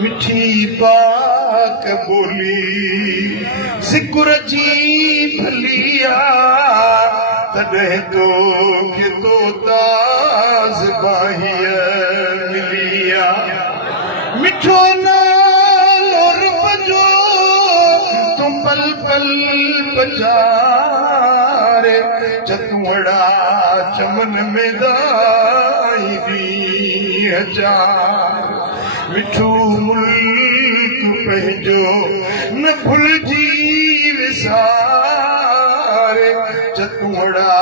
मिठी पाक बोली जिक्र जी भलिया तॾहिं तो के तो ताज़ बाहिया मिलिया मिठो नालो रब जो तूं पल पल पचारे चतुड़ा चमन में दाई दी हजार मिठू मुल्क पंहिंजो न भुलिजी विसारे चतुड़ा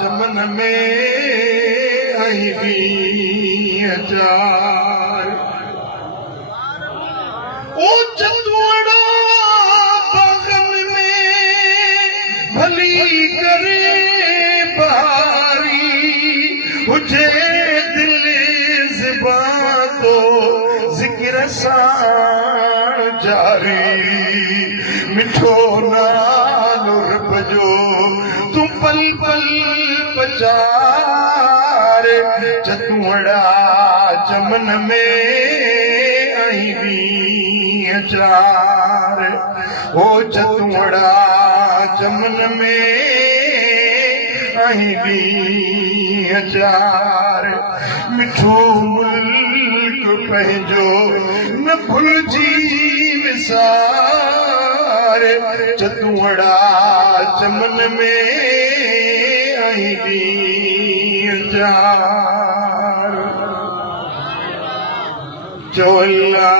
चमन में आई दी हजार ओ चतुड़ा बागन में भली करे बहारी हुजे दिल ज़िबां तो ज़िक्र सां जारी मिठो नालो रब जो तूं पल पल पचारे चतुड़ा चमन में आई दी हजार ओ चतुड़ा चमन में आई दी हजार मिठो मुल्क पंहिंजो न भुलिजी विसारे चतुड़ा चमन में आई दी हजार चोला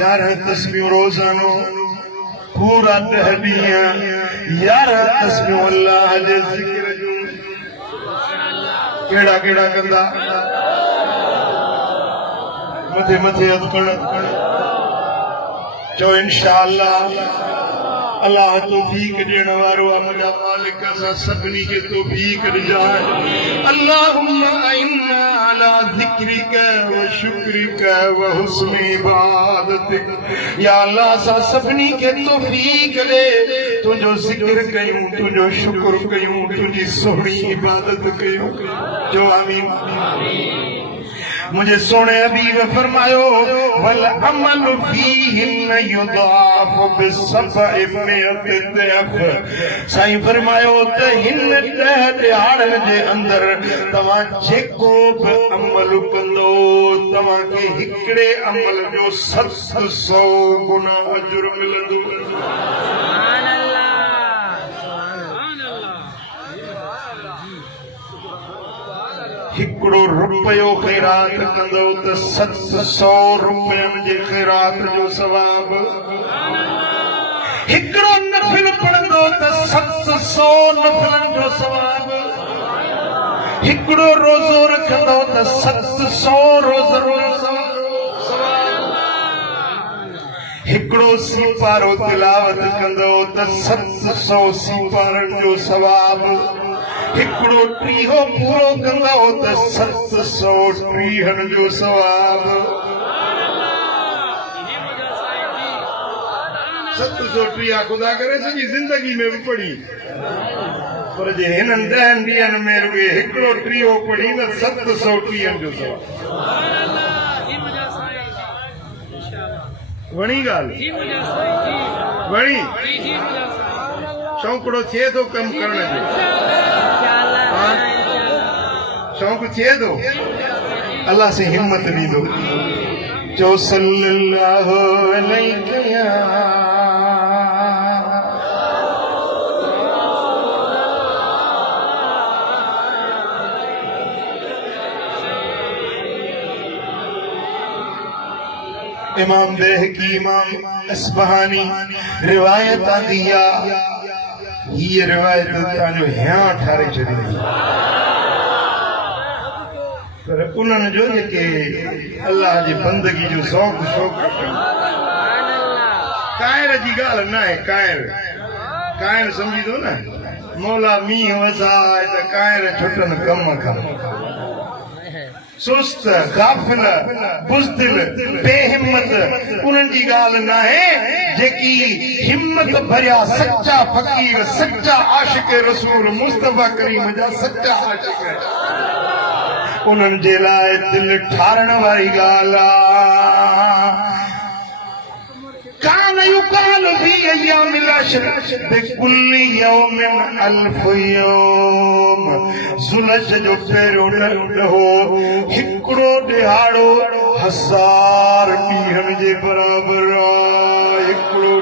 यार तस्बीह रोजानो पूरा 10 ॾींहं यार तस्बीह अल्लाह जे ज़िक्र जूं केड़ा केड़ा कंदा मथे मथे अदकण चो इंशाअल्लाह अल्लाह तौफीक ॾियण वारो आहे मुंहिंजा मालिक असां सभिनी खे तौफीक ॾिजाए अल्लाहुम्मा इन्ना अला ज़िक्रिक व शुक्रिक व हुस्नि इबादतिक या अल्लाह असां सभिनी खे तौफीक ॾे तुंहिंजो ज़िक्र कयूं तुंहिंजो शुक्र कयूं तुंहिंजी सुहिणी इबादत कयूं जो आमीन मुझे सोने हबीब फरमायो वल अमल फीहिन युदाफ बिसबइ मियत ज़िअफ साईं फरमायो त हिन 10 दिहाड़नि जे अंदर तव्हां जेको बि अमल कंदो तव्हांखे हिकिड़े अमल जो 700 गुना अजर मिलंदो हिकिड़ो रुपयो ख़ैरात कंदो त 700 रुपयनि जे ख़ैरात जो सवाब हिकिड़ो नफ़िल पढ़ंदो त 700 नफ़िलनि जो सवाब हिकिड़ो रोज़ो रखंदो त 700 रोज़नि जो सवाब हिकिड़ो सीपारो तिलावत कंदो त 700 सीपारनि जो सवाब हिकिड़ो टीहो पूरो कंदो त 700 टीहनि जो सवाब 700 टीह ख़ुदा करे सॼी ज़िंदगी में बि पढ़ी पर जे हिननि 10 ॾींहंनि में रुॻे हिकिड़ो टीहो पढ़ी त 700 टीहनि जो सवाब वणी ॻाल्हि वणी शौक़ड़ो थिए थो कमु करण जो शौक़ थिए थो अल्लाह से हिम्मत ॾींदो जो सल्लल्लाहु अलैहि इमाम बेहकी इमाम अस्बहानी रिवायत आंदी आहे ये रिवायत तव्हांजो हियां ठारे छॾी पर उन्हनि जो जेके अल्लाह जी बंदगी जो शौक़ रखनि कायर जी ॻाल्हि न आहे कायर समझी थो न मौला मींहुं वसाए त कायर छुटनि कम खां सुस्त गाफिल बुज़दिल बेहिम्मत उन्हनि जी ॻाल्हि न आहे जेकी हिम्मत भरिया सच्चा फ़क़ीर सच्चा आशिक़ रसूल मुस्तफ़ा करीम जा सच्चा आशिक़ उन्हनि जे लाइ दिल ठारण वारी ॻाल्हि आहे कान युकाल फी अय्यामिल अश्र बिकुल्लि यौमिन अल्फ यौम ज़ुलज जो पहिरियों ॾहो हिकिड़ो ॾिहाड़ो 1000 ॾींहंनि जे बराबरि आहे हिकिड़ो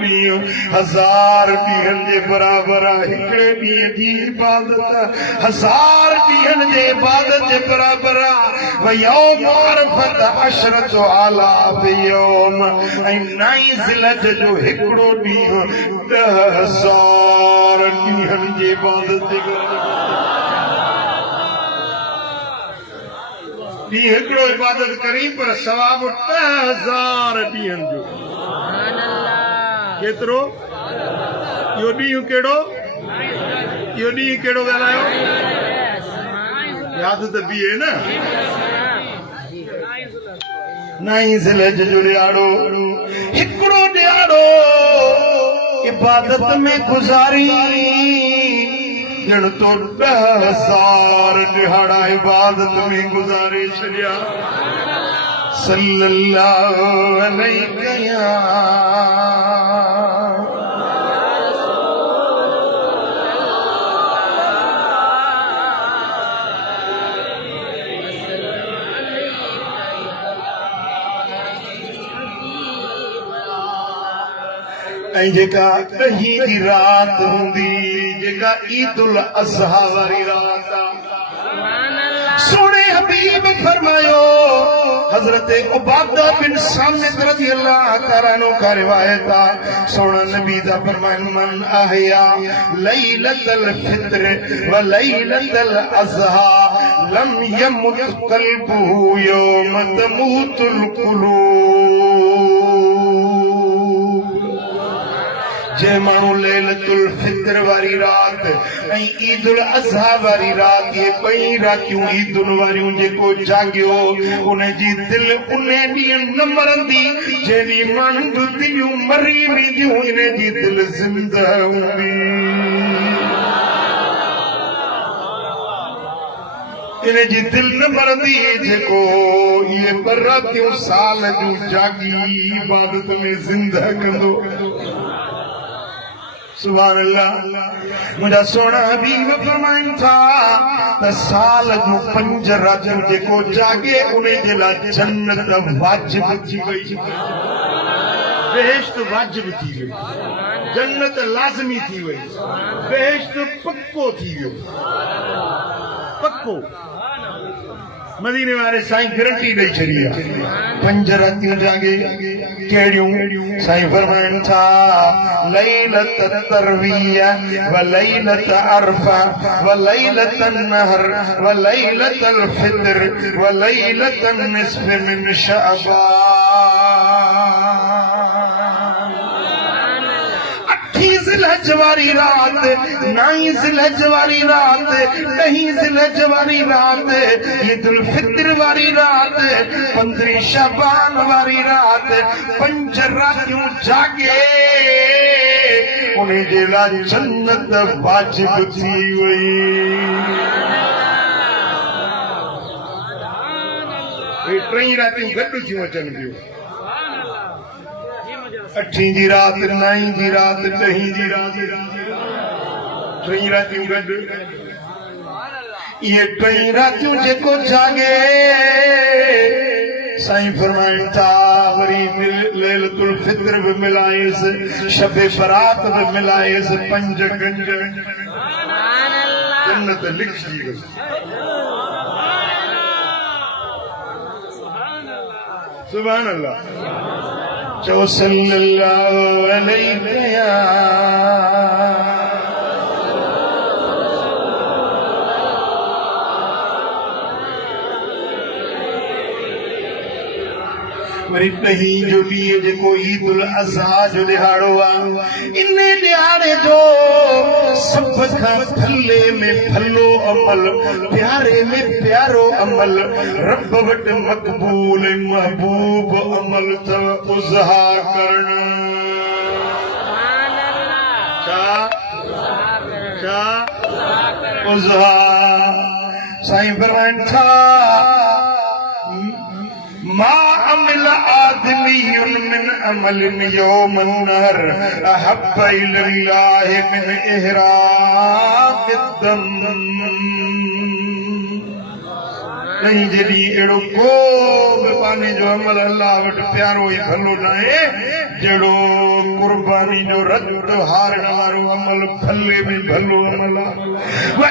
ॾींहुं 1000 ॾींहंनि जे बराबरि आहे हिकिड़े ॾींहं जी इबादत 1000 ॾींहंनि जे इबादत जे बराबरि आहे वयौम अरफत अशरत आलाफ यौम ऐं 9 ज़िलज जो हिकिड़ो ॾींहुं 10,000 ॾींहंनि जी इबादत जे ॾींहुं हिकिड़ो इबादत करी पर सवाब 10,000 ॾींहंनि जो केतिरो इहो ॾींहुं कहिड़ो ॻाल्हायो यादि त बीहे न 9 ज़िलज जो ॾियारो हिकिड़ो ॾियारो इबादत में गुज़ारी ॼण तो 10,000 ॾिहाड़ा इबादत में गुज़ारे छॾिया सल्लल्लाहु अलैहि ऐं जेका ॾहीं जी रात हूंदी जेका ईदुल अज़हा वारी रात सोने हबीब फरमायो हजरत उबादा बिन सामित रज़ियल्लाहु तआला अन्हु का रिवायत आहे सोना नबी दा फरमान मन अहया लैलतल फित्र व लैलतल अज़हा लम यमुत क़ल्बुहु यौम तमूतुल क़ुलूब जे माण्हू लैलतुल फित्र वारी रात ऐं ईदुल अज़हा वारी रात ये ॿई रातियूं ईदुल वारियूं जेको जागियो उन जी दिलि उन ॾींहुं न मरंदी जहिड़ी माण्हुनि जूं दिलियूं मरी वेंदियूं इन जी दिलि ज़िंदा हूंदी इन जी दिलि न मरंदी जेको इहे ॿ रातियूं साल जूं जागी इबादत में ज़िंदा कंदो सुभान अल्लाह मुझा सोना हबीब फरमाइन था त साल जूं 5 रातियूं जेको जागे उन जे लाइ जन्नत वाजिब थी वई बेहिश्त वाजिब थी वई जन्नत लाज़मी थी वई बेहिश्त पक्को थी वियो पक्को मदीने वाले साईं गारंटी ॾेई छॾी आहे 5 रातियूं जागे कहिड़ियूं साईं फरमाइनि था लैलत तरविया व लैलत अरफा व लैलत नहर व लैलत फित्र व लैलत निस्फ मिन ज़िलहज वारी रात 9 ज़िलहज वारी रात 10 ज़िलहज वारी रात ईदुल फित्र वारी रात 15 शबान वारी रात 5 रातियूं जागे उन जे लाइ जन्नत वाजिब थी वई टे रातियूं गॾु थियूं अचनि पियूं 8 जी रात 9 जी रात 10 जी रात 3 रातियूं गॾु ये 3 रातियूं जेको जागे साईं फरमाइनि था वरी लैलतुल फित्र बि मिलायस शब बरात बि मिलायस 5 गंज जन्नत लिखजी वई सुभान अल्लाह चो सल्लल्लाहु अलैहि वरी तही जो ॾींहुं जेको ईद उल अज़हा जो ॾिहाड़ो आहे इन ॾिहाड़े जो सभ खां भले में भलो अमल प्यारे में प्यारो अमल रब वटि मक़बूल ऐं महबूब अमल अथव उज़हा करणु छा उज़हा साईं फरमाइनि था मा अमिल आदमीयुन मिन अमलिन यौमन नहर अहब्ब इलल्लाहि मिन इहराक़िद्दम नहीं जॾहिं अहिड़ो को बि पानी जो अमल अल्लाह वटि प्यारो ऐं भलो न आहे जहिड़ो कुर्बानी जो रत हारण वारो अमल भले में भलो अमल आहे।